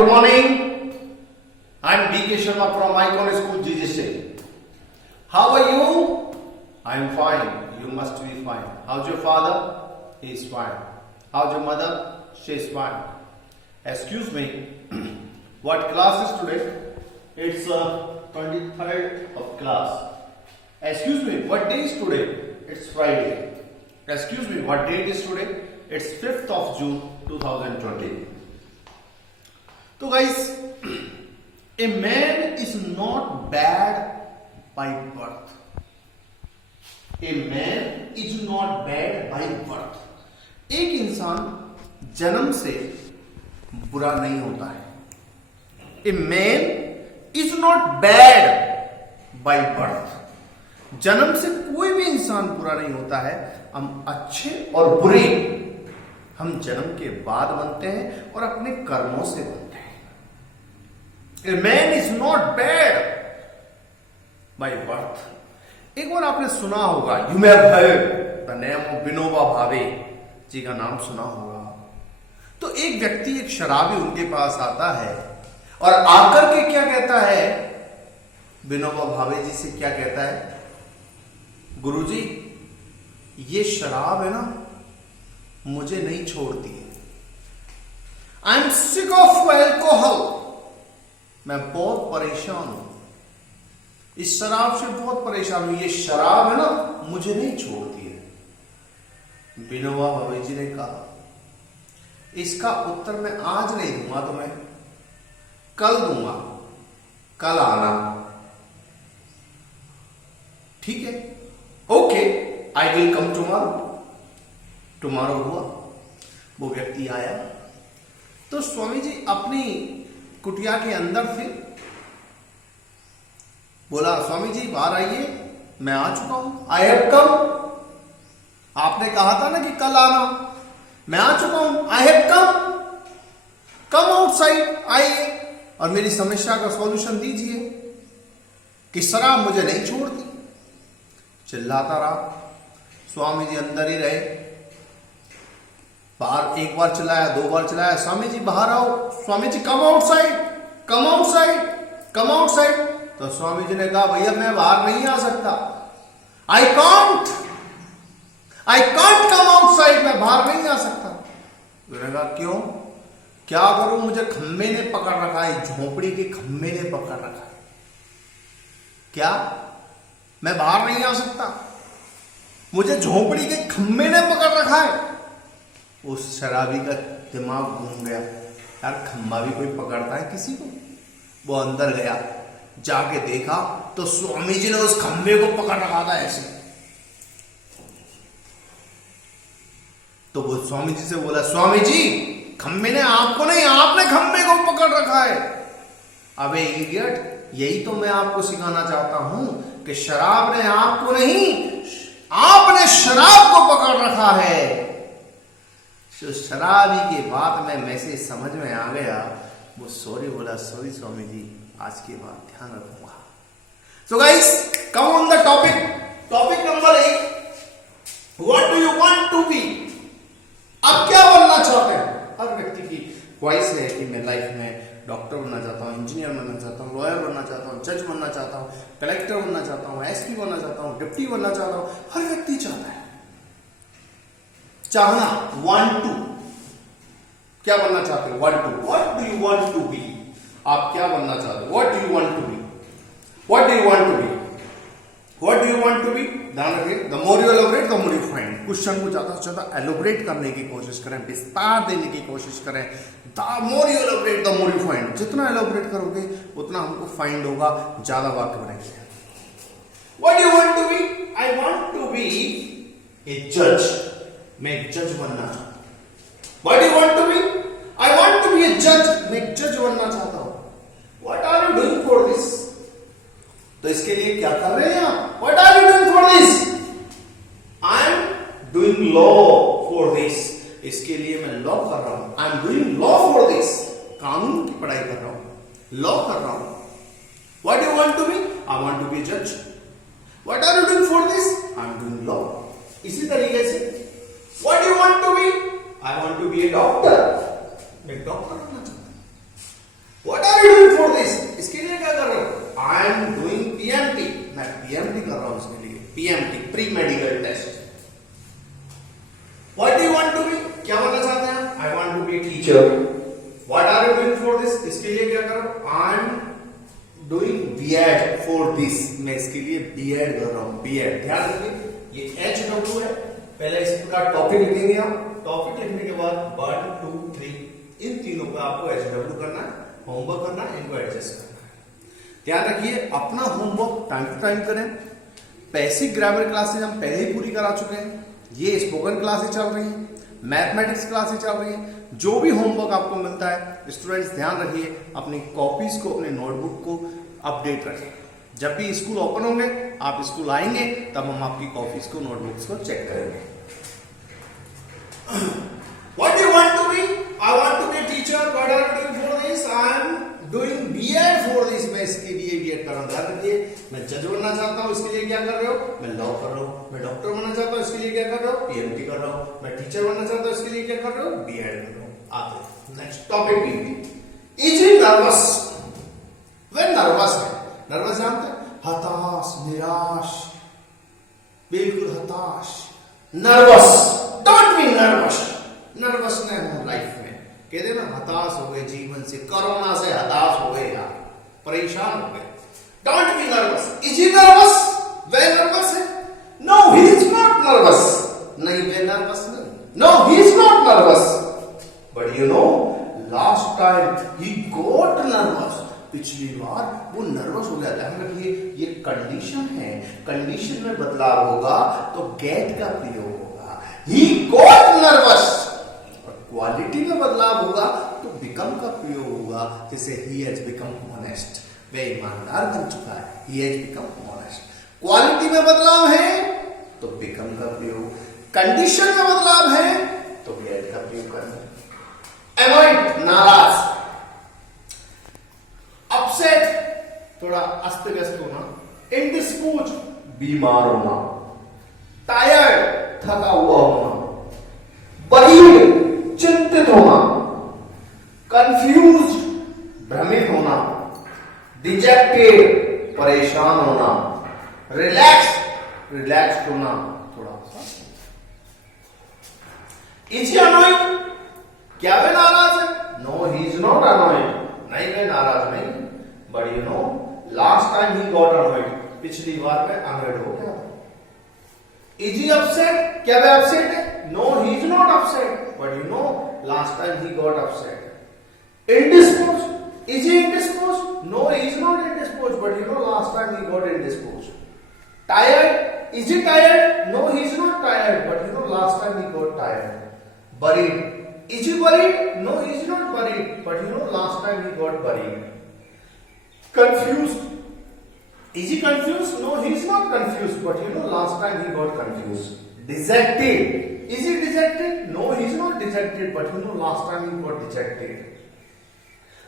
Good morning. I'm DK Sharma from Icon School, GGC. How are you? I'm fine. You must be fine. How's your father? He is fine. How's your mother? She is fine. Excuse me. What class is today? It's 23rd of class. Excuse me. What day is today? It's Friday. Excuse me. What date is today? It's 5th of June 2020. So guys, a man is not bad by birth. A man is not bad by birth. एक इंसान जन्म से बुरा नहीं होता है. A man is not bad by birth. जन्म से कोई भी इंसान बुरा नहीं होता है. हम अच्छे और बुरे हम जन्म के बाद बनते हैं और अपने कर्मों से बनते हैं. A man is not bad by birth. एक बार आपने सुना होगा, you may have heard the name of Vinoba Bhave जी का नाम सुना होगा. तो एक व्यक्ति, एक शराबी उनके पास आता है और आकर के क्या कहता है, विनोबा भावे जी से क्या कहता है, गुरुजी ये शराब है ना मुझे नहीं छोड़ती है. I am sick of alcohol. मैं बहुत परेशान हूं, इस शराब से बहुत परेशान हूं. ये शराब है ना मुझे नहीं छोड़ती है. विनोबा भावे जी ने कहा इसका उत्तर मैं आज नहीं दूंगा तुम्हें, कल दूंगा. कल आना. ठीक है, okay, I will come tomorrow. Tomorrow हुआ, वो व्यक्ति आया तो स्वामी जी अपनी कुटिया के अंदर थे. बोला स्वामी जी बाहर आइए, मैं आ चुका हूं. I have come. आपने कहा था ना कि कल आना, मैं आ चुका हूं. I have come. Come outside, आइए और मेरी समस्या का सॉल्यूशन दीजिए कि शराब मुझे नहीं छोड़ती. चिल्लाता रहा. स्वामी जी अंदर ही रहे. बाहर एक बार चिल्लाया, दो बार चिल्लाया, स्वामी जी बाहर आओ. Swami ji come outside, come outside, come outside. तो स्वामी जी ने कहा भैया मैं बाहर नहीं आ सकता. I can't come outside. मैं बाहर नहीं आ सकता. मैंने कहा क्यों, क्या करूं, मुझे खम्भे ने पकड़ रखा है, झोपड़ी के खम्भे ने पकड़ रखा है. क्या, मैं बाहर नहीं आ सकता, मुझे झोपड़ी के खम्भे ने पकड़ रखा है. उस शराबी का दिमाग घूम गया. यार खम्भा भी कोई पकड़ता है किसी को. वो अंदर गया, जाके देखा तो स्वामी जी ने उस खम्भे को पकड़ रखा था ऐसे. तो वो स्वामी जी से बोला स्वामी जी खम्भे ने आपको नहीं, आपने खम्भे को पकड़ रखा है. अबे इडियट, यही तो मैं आपको सिखाना चाहता हूं कि शराब ने आपको नहीं, आपने शराब को पकड़ रखा है. जो शराबी के बात में मैसेज समझ में आ गया, वो सॉरी बोला, सॉरी स्वामी जी, आज के बाद ध्यान रखूंगा. So guys, come on the topic. Topic number 1, what do you want to be. आप क्या बनना चाहते हैं. हर व्यक्ति की ख्वाहिश है कि मैं लाइफ में डॉक्टर बनना चाहता हूं, इंजीनियर बनना चाहता हूं, लॉयर बनना चाहता हूं, जज बनना चाहता हूं, कलेक्टर बनना चाहता हूं, एसपी बनना चाहता हूं, डिप्टी बनना चाहता हूं. हर व्यक्ति चाहता है. चाहना, वांट टू. क्या बनना चाहते हो, want to. What do you want to be. आप क्या बनना चाहते हो, what do you want to be. What do you want to be. What do you want to be. ध्यान रखिए, the more you elaborate the more you find. Question को ज्यादा से ज्यादा एलोबरेट करने की कोशिश करें, विस्तार देने की कोशिश करें. The more you elaborate the more you find. जितना एलोबरेट करोगे उतना हमको फाइंड होगा, ज्यादा वाक्य बनेंगे. What do you want to be. I want to be a जज. मैं एक जज बनना चाहता हूं. What do you want to be. I want to be a जज. मैं एक जज बनना चाहता हूं. What are you doing for this. तो इसके लिए क्या कर रहे हैं आप. What are you doing for this. I am doing law for this. इसके लिए मैं लॉ कर रहा हूं. I am doing law for this. कानून की पढ़ाई कर रहा हूं, लॉ कर रहा हूं. What do you want to be. I want to be a जज. What are you doing for this. I am doing law. इसी तरीके से what do you want to be. I want to be a doctor. एक doctor बनना चाहता हूं. Pre medical test. What do you want to be? क्या बनना चाहते हैं? I want to be a teacher. What are you doing for this? इसके लिए क्या करो? I am doing B.Ed for this. मैं इसके लिए B.Ed कर रहा हूँ। B.Ed ध्यान रखिए, ये HW है। पहले इसका टॉपिक लिखेंगे आप। टॉपिक लिखने के बाद 1 2 3 इन तीनों पे आपको HW करना है, होमवर्क करना है, इनको एडजस्ट करना है। ध्यान रखिए, अपना होमवर्क टाइम टू टाइम करें। बेसिक ग्रामर क्लासेज हम पहले ही पूरी करा चुके हैं। ये स्पोकन क्लासेस चल रही हैं, मैथमेटिक्स क्लासेस चल रही हैं। जो भी होमवर्क आपको मिलता है स्टूडेंट्स ध्यान रखिए, अपनी कॉपीज को, अपने नोटबुक को अपडेट रखें। जब भी स्कूल ओपन होंगे, आप स्कूल आएंगे, तब हम आपकी कॉपीज को, नोटबुक्स को चेक करेंगे। What do you want to be? I want to be a teacher. What are you doing for this? I am doing B.Ed for this. मैं इसके लिए B.Ed कर रहा हूँ। ध्यान रखिए, मैं जज बनना चाहता हूँ, इसके लिए क्या कर रहे हो? मैं लॉ कर रहा हूँ। मैं डॉक्टर बनना चाहता हूँ, इसके लिए क्या कर रहे हो? PMT कर रहा हूँ। मैं टीचर बनना चाहता हूँ, इसके लिए क्या कर रहे हो? B.Ed कर रहा हूँ। आते नेक्स्ट टॉपिक भी। Is he nervous? When nervous है, नर्वस जानते हैं? हताश, निराश, बिल्कुल हताश। Nervous, don't be nervous. Nervous न हो लाइफ में। कहते ना, हताश हो गए जीवन से, कोरोना से हताश हो गए यार, परेशान हो गए। Don't be nervous. Is he nervous? वे नर्वस है? No he is not nervous. नहीं, वे नर्वस नहीं। No he is not nervous. But you know, last time he got nervous. पिछली बार वो नर्वस हो गया। ध्यान रखिए, ये कंडीशन है। कंडीशन में बदलाव होगा तो गेट का प्रयोग होगा। ही गॉट नर्वस। क्वालिटी में बदलाव होगा तो बिकम का प्रयोग होगा। जैसे ही हैज बिकम ऑनेस्ट, वे ईमानदार बन चुका है। He has become honest. Quality में बदलाव है तो बिकम का प्रयोग, कंडीशन में बदलाव है तो गेट का प्रयोग करना। एनॉयड, नाराज। अपसेट, थोड़ा अस्त व्यस्त होना। इंडिस्पोज, बीमार होना। टायर्ड, थका हुआ होना। वरीड, चिंतित होना। कंफ्यूज, भ्रमित होना। डिजेक्टेड, परेशान होना। रिलैक्स, रिलैक्स होना थोड़ा सा। Is he annoying? क्या वे नाराज है? No he is not annoying. नहीं, वे नाराज नहीं। But you know, last time he got annoyed. पिछली बार में अनोइड हो गया। Is he upset? क्या वे अपसेट है? No he is not upset. But you know, last time he got upset. Indisposed? Is he indisposed? No he is not indisposed. But you know, last time he got इंडिस्पोज। Tired? Is he tired? No he is not tired. But you know, last time he got tired. Worried? Is he worried? No, he is not worried. But you know, last time he got worried. Confused? Is he confused? No, he is not confused. But you know, last time he got confused. Dejected? Is he dejected? No, he is not dejected. But you know, last time he got dejected.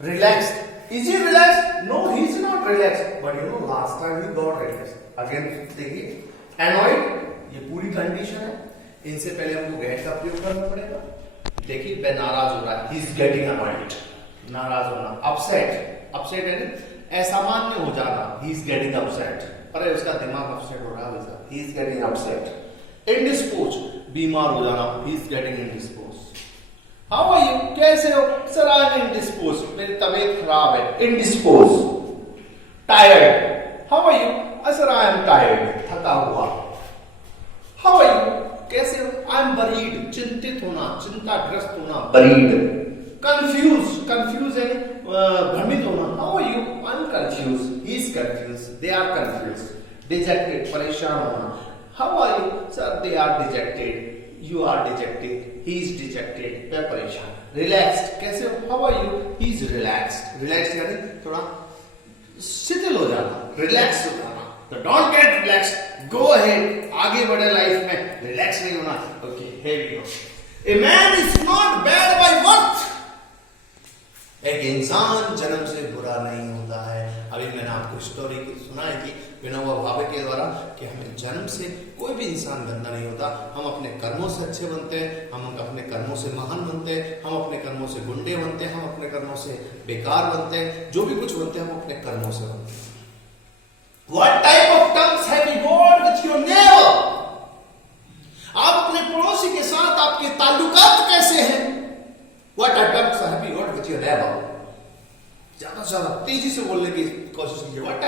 Relaxed? Is he relaxed? No, he is not relaxed. But you know, last time he got relaxed. Again, देखिए, annoyed, ये पूरी condition है। इनसे पहले हमको gate का प्रयोग करना पड़ेगा। देखिए, वह नाराज हो रहा है। ही इज गेटिंग अनॉयड, नाराज होना। अपसेट, अपसेट है असामान्य हो जाना। ही इज गेटिंग अपसेट, अरे उसका दिमाग अपसेट हो रहा है। He is getting upset. Indisposed, बीमार हो जाना। He is getting indisposed. How are you? कैसे हो? सर आई एम इंडिस्पोज, मेरी तबीयत खराब है। Indisposed. Tired? How are you? Sir I am tired, थका हुआ। How are you? कैसे हो? आई एम वरीड, चिंतित होना, चिंताग्रस्त होना। वरीड। कंफ्यूज, कंफ्यूज है भ्रमित होना। How are you? I am confuse, he is confuse, they are confuse. Dejected, परेशान होना। How are you? Sir they are dejected, you are dejected, he is dejected, वह परेशान। रिलैक्स्ड, कैसे हो? How are you? He is relaxed. Relaxed यानी थोड़ा शिथिल हो जाना, रिलैक्स हो जाना। तो don't get relax, go ahead, आगे बढ़े लाइफ में, रिलैक्स नहीं होना। Okay, here we go. A man is not bad by birth. एक इंसान जन्म से बुरा नहीं होता है। अभी मैंने आपको स्टोरी सुनाई थी विनोबा भावे के द्वारा कि हमें जन्म से कोई भी इंसान गंदा नहीं होता। हम अपने कर्मों से अच्छे बनते हैं, हम अपने कर्मों से महान बनते हैं, हम अपने कर्मों से गुंडे बनते हैं, हम अपने कर्मों से बेकार बनते हैं। जो भी कुछ बनते हैं हम अपने कर्मों से बनते हैं। What type of tongues have you got which you never What attempts have you got with your neighbor? ज्यादा से ज्यादा तेजी से बोलने की कोशिश कीजिए. What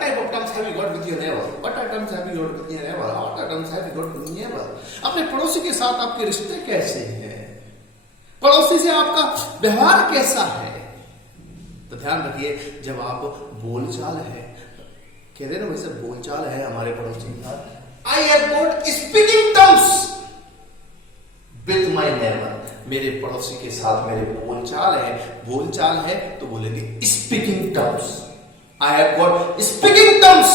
type of terms have you got with your neighbor? What items have you got with your neighbor? What items have you got with your neighbor? अपने पड़ोसी के साथ आपके रिश्ते कैसे हैं? पड़ोसी से आपका व्यवहार कैसा है? तो ध्यान रखिए, जब आप बोलचाल है, कहते हैं ना वैसे बोलचाल है हमारे पड़ोसी के साथ. I have got speaking terms with my neighbor. मेरे पड़ोसी के साथ मेरे बोलचाल है तो बोलेंगे speaking terms. I have got speaking terms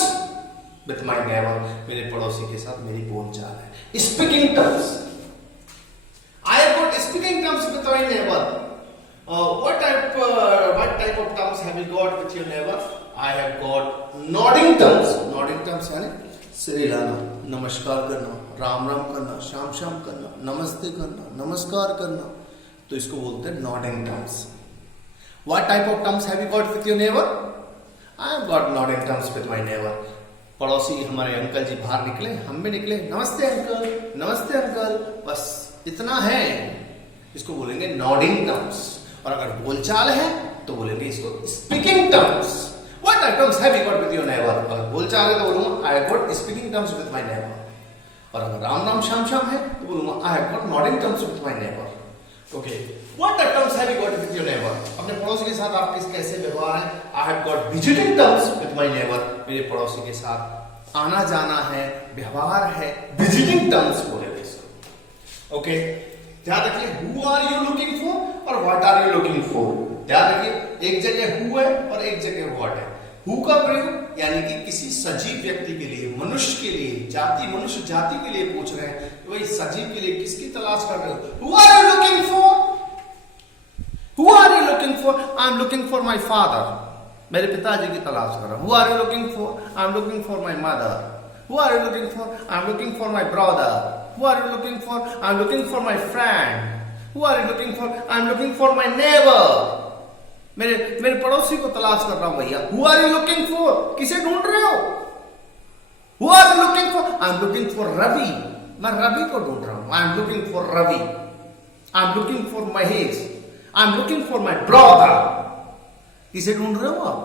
with my neighbour. मेरे पड़ोसी के साथ मेरी बोलचाल है speaking terms. I have got speaking terms with my neighbour. what type of terms have you got with your neighbor? I have got nodding terms. Nodding terms यानी सिर हिलाना, नमस्कार करना, राम राम करना, शाम शाम करना, नमस्ते करना, नमस्कार करना, तो इसको बोलते हैं nodding terms. What type of terms have you got with your neighbor? I have got nodding terms with my neighbor. पड़ोसी हमारे अंकल जी बाहर निकले, हम भी निकले, नमस्ते अंकल, नमस्ते अंकल, बस इतना है. इसको बोलेंगे nodding terms. और अगर बोलचाल है तो बोलेंगे इसको speaking terms. What terms have you got with your neighbor? अगर बोलचाल है तो बोलूंगा I have got speaking terms with my neighbor. और अगर राम राम शाम शाम है तो बोलूंगा I have got nodding terms with my neighbor. Okay. What terms have you got with your neighbor? अपने पड़ोसी के साथ आपके कैसे व्यवहार है? I have got visiting terms with my neighbor. मेरे पड़ोसी के साथ आना जाना है, व्यवहार है, visiting terms बोलेंगे इसको. Okay. ध्यान रखिए, who are you looking for और what are you looking for. ध्यान रखिए, एक जगह who है और एक जगह what है. who का प्रयोग यानी कि किसी सजीव व्यक्ति के लिए, मनुष्य के लिए, मनुष्य जाति के लिए पूछ रहे हैं. तो वही सजीव के लिए किसकी तलाश कर रहे हो? who are you looking for? who are you looking for? I am looking for my father. मेरे पिताजी की तलाश कर रहा हूं. who are you looking for? I am looking for my mother. who are you looking for? I am looking for my brother. who are you looking for? I am looking for my friend. who are you looking for? I am looking for my neighbor. मेरे पड़ोसी को तलाश कर रहा हूं भैया. who are you looking for? किसे ढूंढ रहे हो? who are you looking for? I am looking for Ravi. मैं रवि को ढूंढ रहा हूं. I am looking for Ravi. I am looking for Mahesh. I am looking for my brother. किसे ढूंढ रहे हो आप?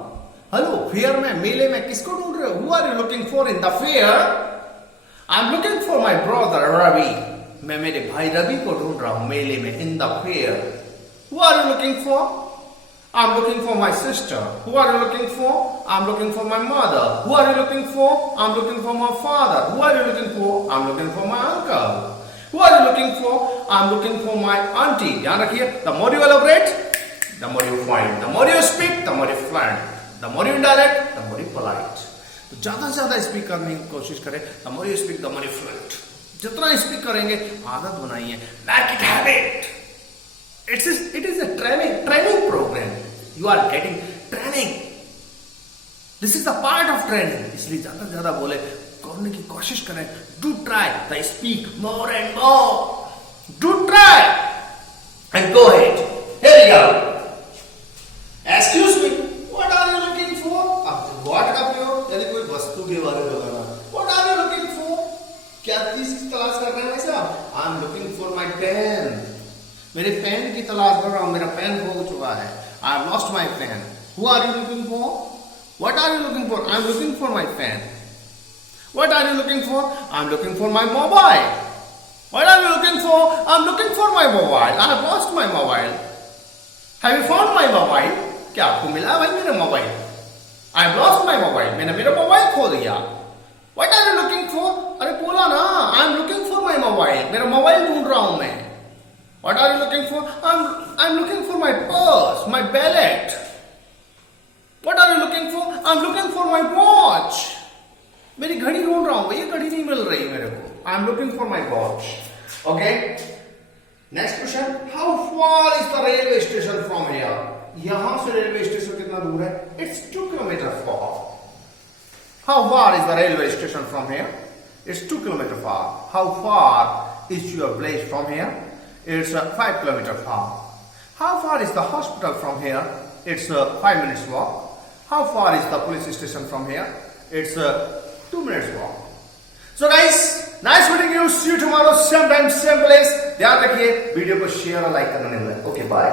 हेलो, फेयर में, मेले में किसको ढूंढ रहे हो? who are you looking for in the fair? I am looking for my brother Ravi. मैं मेरे भाई रवि को ढूंढ रहा हूं मेले में, in the fair. who are you looking for? I am looking for my sister. who are you looking for? I am looking for my mother. who are you looking for? I am looking for my father. who are you looking for? I am looking for my uncle. who are you looking for? I am looking for my auntie. ध्यान रखिए, the more you elaborate, the more you find. the more you speak, the more you find. the more you indirect, the more you polite. तो ज्यादा से ज्यादा speak करने की कोशिश करें. the more you speak, the more you fluent. जितना speak करेंगे आदत बनाइए. make it habit. It is a training program. You are getting training. This is the part of training. इसलिए ज्यादा से ज्यादा बोले, करने की कोशिश करें. do try to speak more and more. do try and go ahead. Here we go. Excuse me. What are you looking for? अब what का प्रयोग यानी कोई वस्तु के बारे में बताना. What are you looking for? क्या चीज की तलाश कर रहे हैं वैसा? I am looking for my pen. मेरे पेन की तलाश कर रहा हूं. मेरा पेन खो चुका है. I have lost my pen. Who are you looking for? What are you looking for? I am looking for my pen. What are you looking for? I am looking for my mobile. What are you looking for? I am looking for my mobile. I have lost my mobile. Have you found my mobile? क्या आपको मिला भाई मेरा mobile? I have lost my mobile. मैंने मेरा mobile खो दिया. What are you looking for? अरे बोला ना, I am looking for my mobile. मेरा मोबाइल ढूंढ रहा हूं मैं. What are you looking for? I'm looking for my purse, my wallet. What are you looking for? I'm looking for my watch. मेरी घड़ी ढूंढ रहा हूं, ये घड़ी नहीं मिल रही मेरे को. I'm looking for my watch. Okay. Next question. How far is the railway station from here? यहां से रेलवे स्टेशन कितना दूर है? It's 2 kilometers far. How far is the railway station from here? It's 2 kilometers far. How far is your place from here? It's 5 kilometers far. How far is the hospital from here? It's 5 minutes walk. How far is the police station from here? It's 2 minutes walk. So guys, nice meeting you. See you tomorrow. Same time same place. ध्यान रखिए, video को share और like करना नहीं भूलें। Okay bye.